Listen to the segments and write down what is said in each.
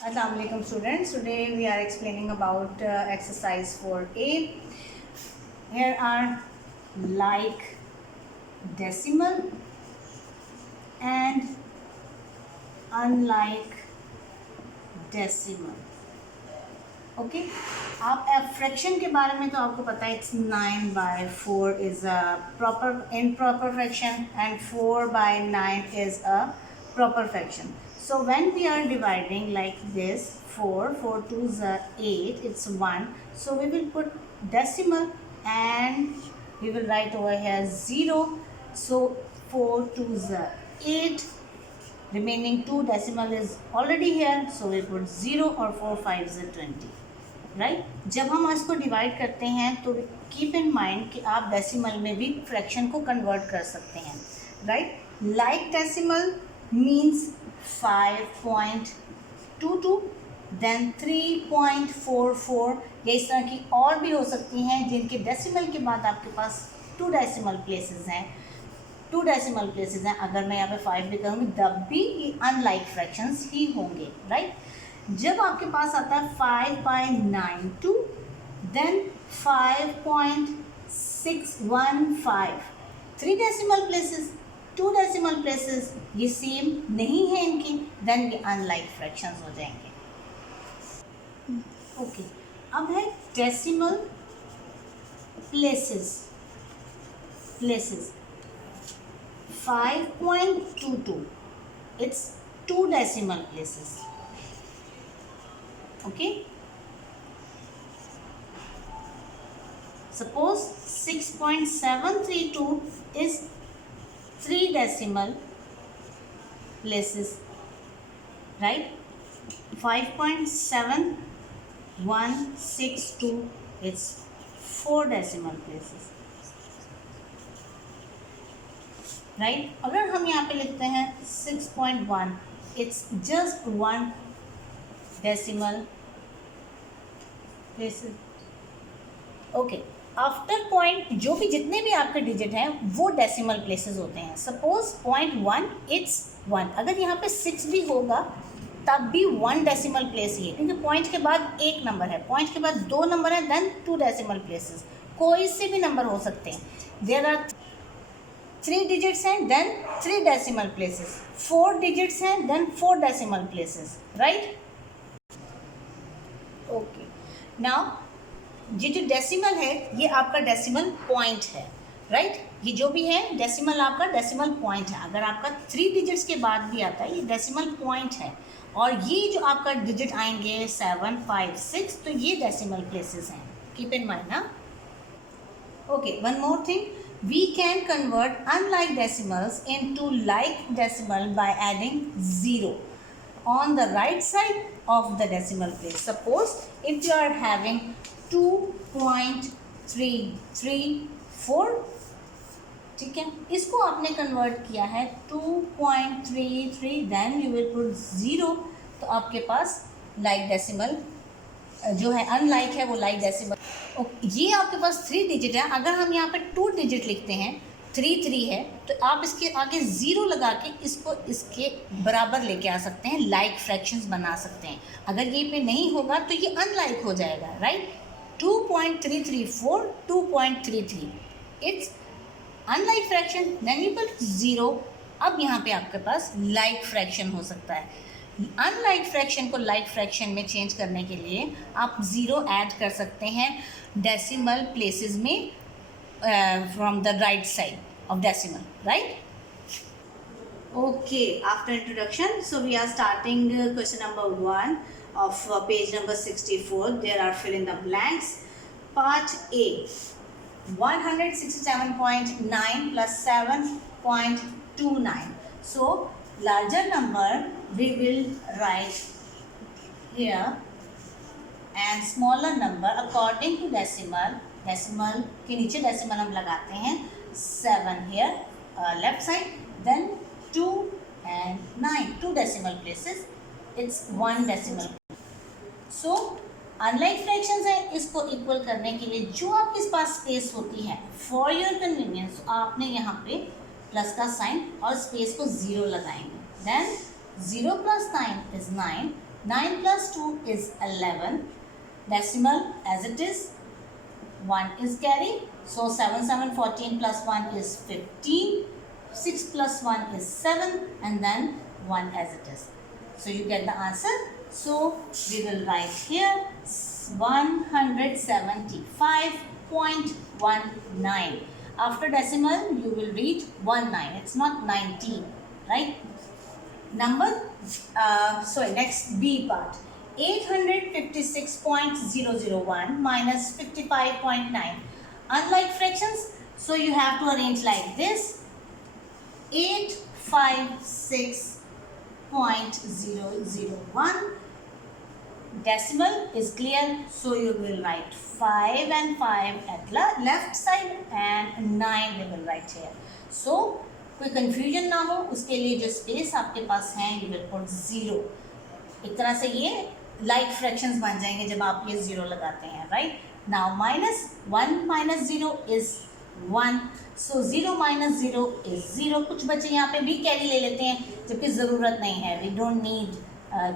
Assalamu alaikum students. Today we are explaining about exercise 4a. Here are like decimal and unlike decimal. Okay आप fraction के बारे में तो आपको पता है it's 9/4 is a proper improper fraction and 4/9 is a proper fraction. So when we are dividing like this 4 2s are 8, it's 1. So we will put decimal and we will write over here 0. So 4 2s are 8. Remaining 2 decimal is already here. So we put 0 or 4 5s are 20. Right जब हम इसको divide करते हैं तो keep in mind कि आप decimal में भी फ्रैक्शन को कन्वर्ट कर सकते हैं. Right like decimal means 5.22 then 3.44 या इस तरह की और भी हो सकती हैं जिनके डेसिमल के बाद आपके पास 2 डेसिमल प्लेसेस हैं. 2 डेसिमल प्लेसेस हैं. अगर मैं यहाँ पे 5 भी करूँगी तब भी अनलाइक फ्रैक्शंस ही होंगे. राइट जब आपके पास आता है 5/92 then 5.615 3 decimal places 2 decimal places ये सेम नहीं है इनकी, देन ये अनलाइक फ्रैक्शंस हो जाएंगे. ओके अब है decimal places 5.22 it's 2 decimal places. Okay, suppose 6.732 is 3 decimal places, right? 5.7162 is 4 decimal places, right? अगर हम यहाँ पे लिखते हैं 6.1 it's just 1 decimal places. Okay after point जो भी जितने भी आपके डिजिट हैं वो डेसिमल प्लेसेस होते हैं. Suppose 0.1 it's 1. अगर यहाँ पे 6 भी होगा तब भी 1 डेसिमल प्लेस ही है क्योंकि पॉइंट के बाद एक नंबर है, पॉइंट के बाद 2 नंबर है, देन 2 डेसिमल प्लेसेस. कोई से भी नंबर हो सकते हैं. देयर आर 3 डिजिट्स हैं देन 3 डेसिमल प्लेसेस. 4 डिजिट्स हैं then 4 decimal places. Right okay now ये जो डेसिमल है ये आपका डेसिमल पॉइंट है. राइट ये जो भी है डेसिमल आपका डेसिमल पॉइंट है. अगर आपका 3 डिजिट्स के बाद भी आता है ये डेसिमल पॉइंट है. और ये जो आपका डिजिट आएंगे 7 5 6 तो ये डेसिमल प्लेसेस हैं. कीप इन माइंड ना. Okay one more thing we can convert unlike decimals into like decimal by adding 0 on the right side of the decimal place. Suppose if you are having 2.334, ठीक है, इसको आपने convert किया है 2.33 then you will put 0 तो आपके पास like decimal जो है अनलाइक है वो लाइक डेसिमल. ये आपके पास 3 डिजिट है. अगर हम यहाँ पे 2 डिजिट लिखते हैं 3 है तो आप इसके आगे 0 लगा के इसको इसके बराबर लेके आ सकते हैं, लाइक फ्रैक्शंस बना सकते हैं. अगर ये पे नहीं होगा तो ये अनलाइक हो जाएगा. Right 2.334 2.33 it's unlike fraction then you put 0. अब यहाँ पे आपके पास लाइक फ्रैक्शन हो सकता है. अनलाइक फ्रैक्शन को लाइक फ्रैक्शन में चेंज करने के लिए आप 0 ऐड कर सकते हैं डेसिमल प्लेसेस में from the right side of decimal. Right? Okay, after introduction, so we are starting question number 1 of page number 64. There are fill in the blanks. Part A, 167.9 plus 7.29. So larger number we will write here and smaller number according to decimal. Decimal के नीचे decimal हम लगाते हैं 7 here left side then 2 and 9 2 decimal places it's 1 decimal. So unlike fractions है इसको equal करने के लिए जो आपके पास स्पेस होती है फॉर योर कन्वीनियंस आपने यहाँ पे प्लस का साइन और स्पेस को 0 लगाएंगे. Then 0 plus 9 is 9. 9 plus 2 is 11. Decimal as it is. 1 is carry. So 7, 7, 14 plus 1 is 15. 6 plus 1 is 7 and then 1 as it is. So you get the answer. So we will write here 175.19. After decimal you will read 19. It's not 19, right? Next B part. 856.001 minus 55.9. Unlike fractions, so you have to arrange like this. 856.001. Decimal is clear, so you will write 5 and 5 at left side and 9 we will write here. So कोई confusion ना हो उसके लिए जो space आपके पास है you will put 0. एक तरह से ये like fractions बन जाएंगे जब आप ये 0 लगाते हैं, right? Now minus 1 minus 0 is 1. So 0 minus 0 is 0. कुछ बच्चे यहाँ पे भी कैरी ले लेते हैं जबकि ज़रूरत नहीं है. We don't need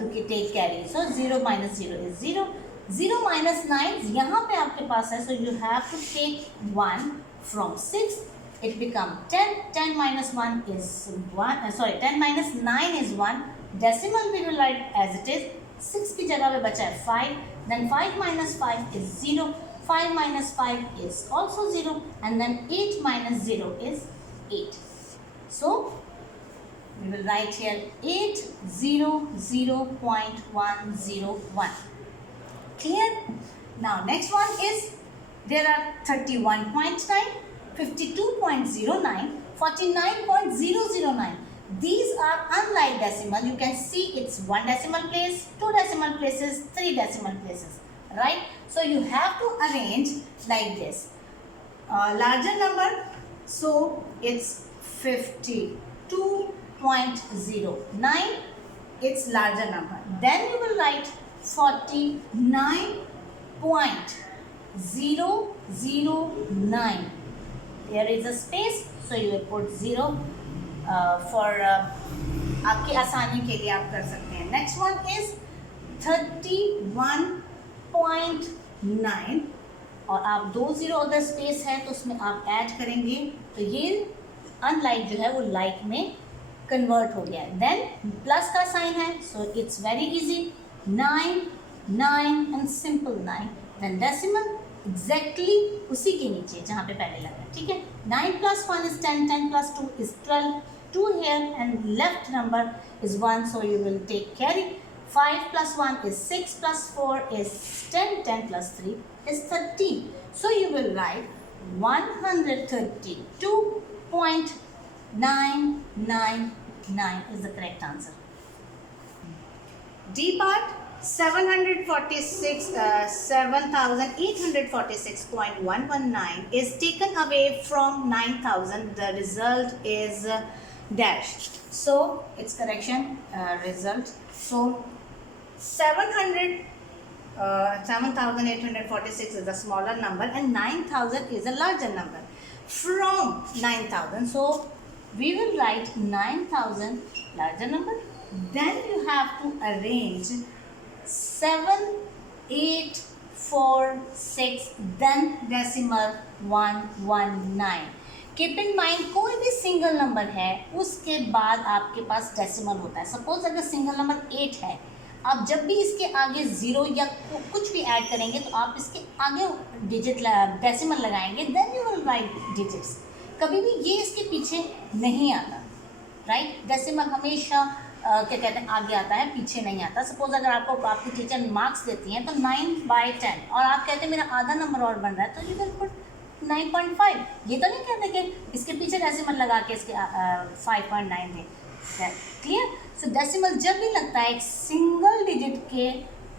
to take carry. So 0 minus 0 is 0. 0 minus 9 यहाँ पे आपके पास है. So you have to take 1 from 6. It become 10. 10 minus 1 is 1. 10 minus 9 is 1. Decimal we will write as it is. 6 की जगह पे बचा है 5. Then 5 minus 5 is 0. 5 minus 5 is also 0. And then 8 minus 0 is 8. So we will write here 800.101. Clear? Now next one is there are 31.9, 52.09, 49.009. These are unlike decimal. You can see it's 1 decimal place, 2 decimal places, 3 decimal places, right? So you have to arrange like this. Larger number, so it's 52.09. It's larger number. Then you will write 49.009. There is a space, so you will put 0 for आपकी आसानी के लिए आप कर सकते हैं. Next one is 31.9 और आप 2 0 अगर स्पेस है तो उसमें आप ऐड करेंगे तो ये अनलाइक जो है वो लाइक में कन्वर्ट हो गया है. देन प्लस का साइन है, so it's very easy. 9 9 and simple 9. Then decimal exactly उसी के नीचे जहाँ पे पहले लगा, ठीक है. 9 plus 1 is 10. 10 plus 2 is 12. 2 here and left number is 1, so you will take carry. 5 plus 1 is 6 plus 4 is 10. 10 plus 3 is 13. So you will write 132.999 is the correct answer. D part. 7,846.119 is taken away from 9,000. The result is dash. So its correction result. So 7,846 is the smaller number and 9,000 is a larger number. From 9,000, so we will write 9,000 larger number. Then you have to arrange 7, 8, 4, 6, then decimal 119. Keep in mind कोई भी single number है उसके बाद आपके पास decimal होता है. Suppose अगर single number 8 है, आप जब भी इसके आगे 0 या कुछ भी ऐड करेंगे तो आप इसके आगे डिजिट डेसिमल लगाएंगे. Then you will write digits. कभी भी ये इसके पीछे नहीं आता, राइट? डेसिमल हमेशा क्या कहते हैं आगे आता है, पीछे नहीं आता. सपोज अगर आपको आपकी टीचर मार्क्स देती हैं तो 9/10 और आप कहते हैं मेरा आधा नंबर और बन रहा है, तो यू विल पुट 9.5. ये तो नहीं कहते कि इसके पीछे डेसिमल लगा के इसके 5.9 दें. क्लियर? सो डेसिमल जब भी लगता है एक सिंगल डिजिट के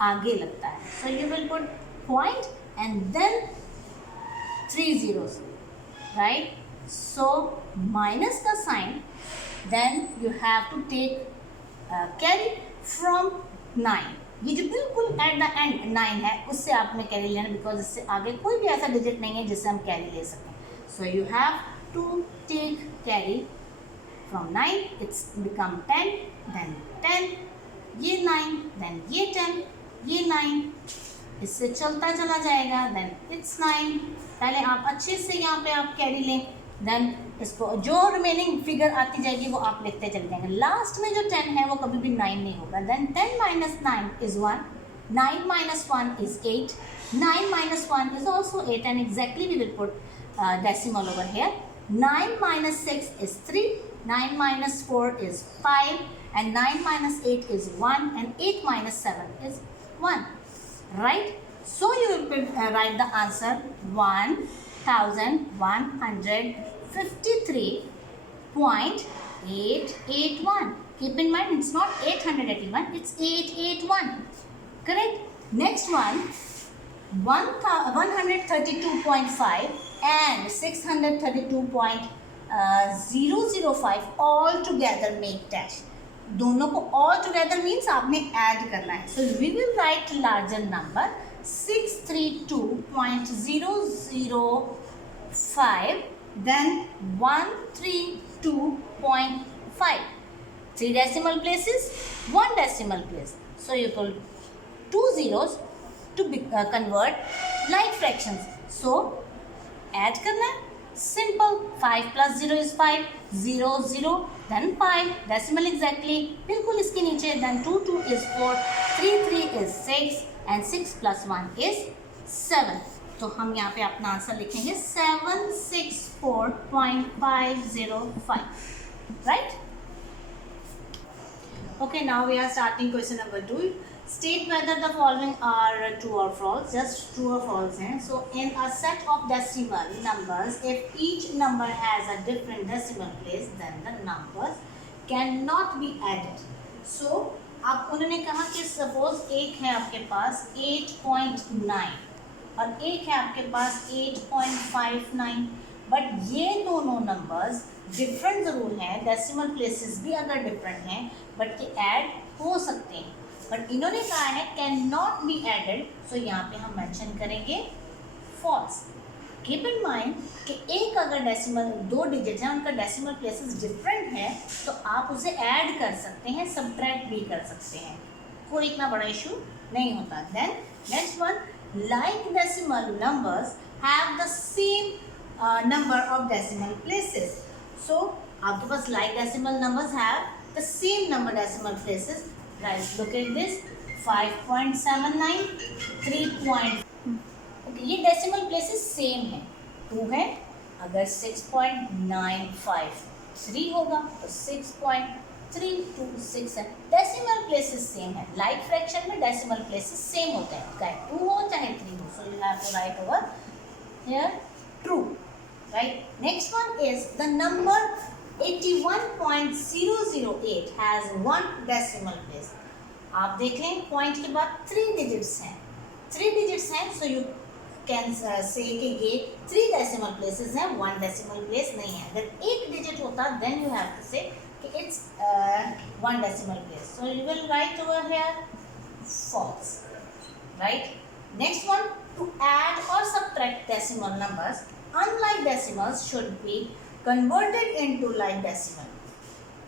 आगे लगता है, so you will put point and then 3 zeros, right? So minus का sign, then you have to take carry from 9. ये जो बिल्कुल एट द एंड 9 है उससे आपने कैरी लेना, बिकॉज इससे आगे कोई भी ऐसा डिजिट नहीं है जिससे हम कैरी ले सकें. So you have to take carry from 9, it's become 10, then 10, ये 9, देन ये 10, ये 9, इससे चलता चला जाएगा, देन इट्स 9। पहले आप अच्छे से यहाँ पे आप कैरी लें, देन इसको जो रिमेनिंग फिगर आती जाएगी वो आप लिखते चले जाएंगे। लास्ट में जो 10 है वो कभी भी 9 नहीं होगा। Then 10 minus 9 is 1, 9 minus 1 is 8, 9 minus 1 is also 8, and exactly we will put decimal over here. 9 minus 6 is 3, 9 minus 4 is 5, and 9 minus 8 is 1, and 8 minus 7 is 1. Right? So you will write the answer 1153.881. Keep in mind it's not 881, it's 881. Correct? Next one, 132.5 and 632.005 all together make dash. दोनों को all together means आपने add करना है. So we will write larger number 632.005, then 132.5. 3 decimal places, 1 decimal place. So you put 2 zeros to convert like fractions. So add करना है. Simple. 5 plus 0 is 5, 0 0, then 5 decimal exactly बिल्कुल इसके नीचे, then 2 2 is 4, 3 3 is 6, and 6 plus 1 is 7. तो हम यहाँ पे अपना आंसर लिखेंगे 764.505. right? Okay, now we are starting question number 2. State whether the following are true or false. Just true or false हैं. So in a set of decimal numbers, if each number has a different decimal place, then the numbers cannot be added. So आप उन्होंने कहा कि suppose एक है आपके पास 8.9 और एक है आपके पास 8.59, बट ये दोनों नंबर्स डिफरेंट ज़रूर हैं, डेसिमल प्लेसेस भी अगर डिफरेंट हैं, बट ये ऐड हो सकते हैं, बट इन्होंने कहा है कैन नॉट बी एडेड. सो यहाँ पे हम मेंशन करेंगे फॉल्स. कीप इन माइंड कि एक अगर डेसिमल 2 डिजिट हैं, उनका डेसिमल प्लेसेस डिफरेंट है, तो आप उसे ऐड कर सकते हैं, सब्ट्रैक्ट भी कर सकते हैं, कोई इतना बड़ा इशू नहीं होता. Then next one, like decimal numbers have the same number of decimal places. So आपके पास like decimal numbers have the same number decimal places. Right, look at this, 5.79, 3. Okay, ये डेसिमल प्लेसेस सेम है, 2 है. अगर 6.953 होगा तो 6.326 है. Decimal places same है. लाइक फ्रैक्शन में डेसिमल प्लेसेस सेम होते हैं, चाहे 2 हो चाहे 3 हो. So you have to write over here true. Right. Next one is the number 81.008 has 1 decimal place. आप देख लें पॉइंट के बाद 3 डिजिट्स हैं, 3 डिजिट्स हैं. सो यू कैन से कि ये 3 डेसिमल प्लेसेस हैं, 1 डेसिमल प्लेस नहीं है. अगर एक डिजिट होता then you have to say that it's 1 decimal place. So you will write over here false. Right. Next one, to add और subtract decimal numbers unlike decimals should be converted into like decimal.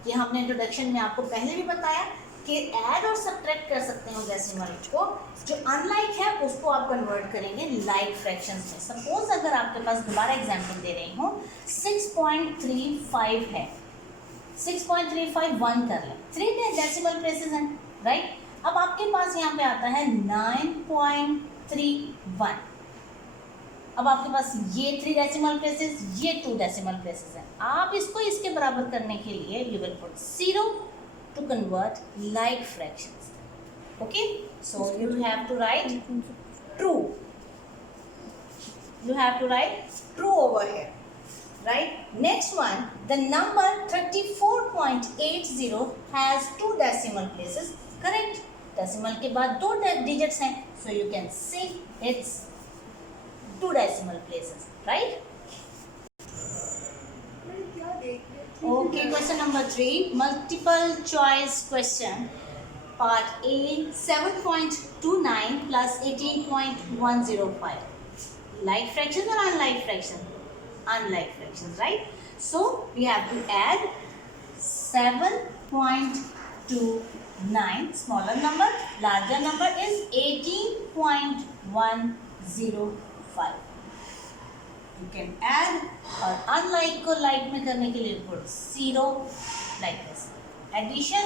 ये हमने introduction में आपको पहले भी बताया कि add और सब्ट्रैक्ट कर सकते हैं डेसिमल को. जो अनलाइक है उसको आप कन्वर्ट करेंगे लाइक फ्रैक्शंस में. सपोज अगर आपके पास दोबारा एग्जांपल दे रही हूँ, 6.35 है, 6.35 1 कर लें, 3 डेसिमल प्लेसेस हैं. राइट. अब आपके पास यहाँ पे आता है 9.31. अब आपके पास ये 3 डेसिमल प्लेसेस, ये 2 डेसिमल प्लेसेस हैं. आप इसको इसके बराबर करने के लिए you will put 0 to convert like fractions. Okay. So you have to write true. You have to write true over here. Right. Next one, the number 34.80 has 2 decimal places. Correct. Decimal के बाद 2 digits हैं, so you can say it's 2 decimal places. Right. Okay, question number 3, multiple choice question. Part A, 7.29 plus 18.105. Like fraction or unlike fraction? Unlike fractions, right? So we have to add 7.29 9 smaller number, larger number is 18.105. You can add और unlike को like में करने के लिए put 0 like this. Addition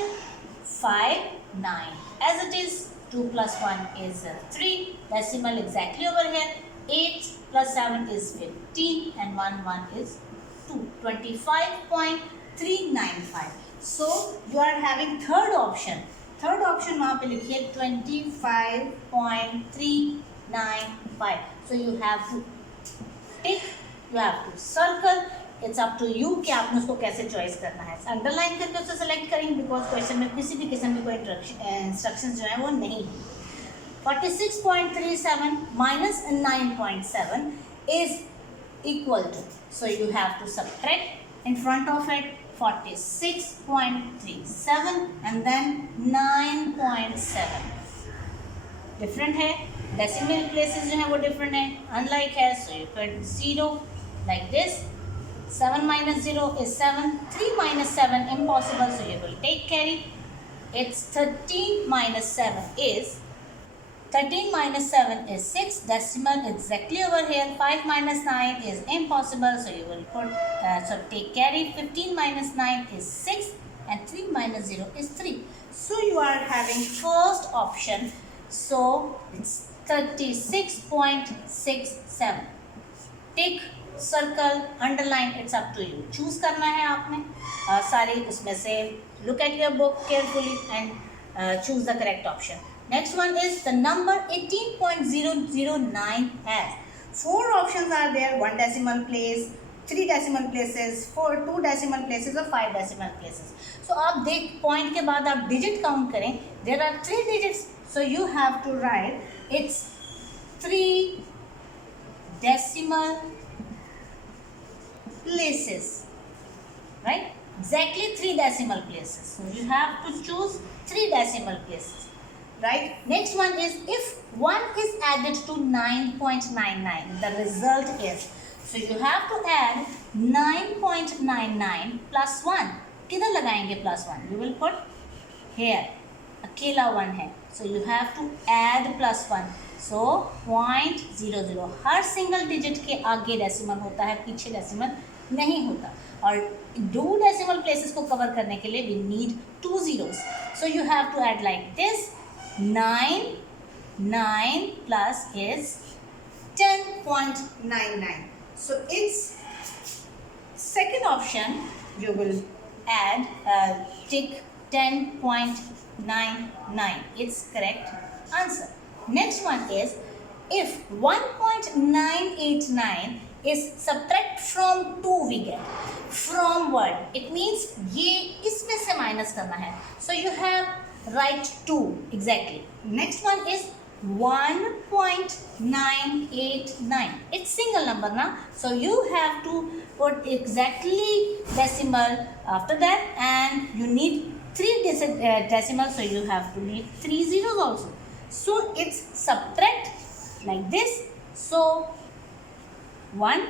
5 9 as it is. 2 plus 1 is 3. Decimal exactly over here. 8 plus 7 is 15 and 1 is 2. 25.395. So you are having third option. Third option वहाँ पे लिखिए 25.395. So you have to tick, you have to circle. It's up to you कि आपने उसको कैसे choice करना है. Underline करके उसे सेलेक्ट करेंगे बिकॉज क्वेश्चन में किसी भी किस्म की कोई इंस्ट्रक्शंस जो है वो नहीं है. 46.37 minus 9.7 is equal to, so you have to subtract in front of it 46.37 and then 9.7. Different है, डेसिमल प्लेसेस जो है वो डिफरेंट है, अनलाइक है. So you put 0 like this. 7 minus 0 is 7. 3 minus 7 impossible, so you will take carry. It's 13 minus 7 is 6. Decimal exactly over here. 5 minus 9 is impossible, so you will put so take carry. 15 minus 9 is 6 and 3 minus 0 is 3. So you are having first option. So it's 36.67. Tick, circle, underline, it's up to you. Choose करना है आपने सारी उसमें से. Look at your book carefully and choose the correct option. Next one is the number 18.009 has 4 options are there. 1 decimal place, 3 decimal places, 2 decimal places or 5 decimal places. So आप देख point के बाद आप digit count करें. There are 3 digits. So you have to write it's 3 decimal places, right? Exactly 3 decimal places. So you have to choose 3 decimal places, right? Next one is if 1 is added to 9.99, the result is, so you have to add 9.99 plus 1. किधर लगाएंगे plus 1? You will put here. अकेला 1 है, so you have to add plus 1. So 0.00. Her single digit के आगे decimal होता है, पीछे decimal नहीं होता. और 2 डेसिमल प्लेसेस को कवर करने के लिए we need 2 zeros. So you have to add like this. 9 plus is 10.99. So it's second option. You will add tick 10.99. It's correct answer. Next one is if 1.989 is subtract from 2 we get. From what? It means ये इसमें से minus करना है. So you have write 2 exactly. Next one is 1.989. It's single number na, so you have to put exactly decimal after that and you need 3 decimals, so you have to need 3 zeros also. So it's subtract like this. So 1,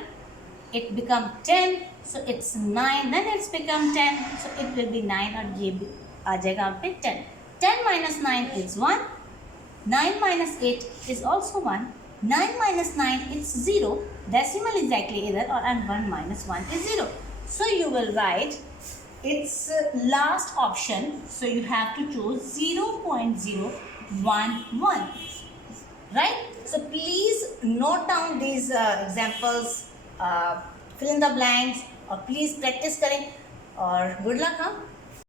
it become 10, so it's 9, then it's become 10, so it will be 9 और ये भी आ जाएगा आप पे 10. 10 minus 9 is 1. 9 minus 8 is also 1. 9 minus 9 is 0. Decimal exactly either or and 1 minus 1 is 0. So you will write its last option. So you have to choose 0.011. Right? So please note down these examples, fill in the blanks और please practice करें और good luck.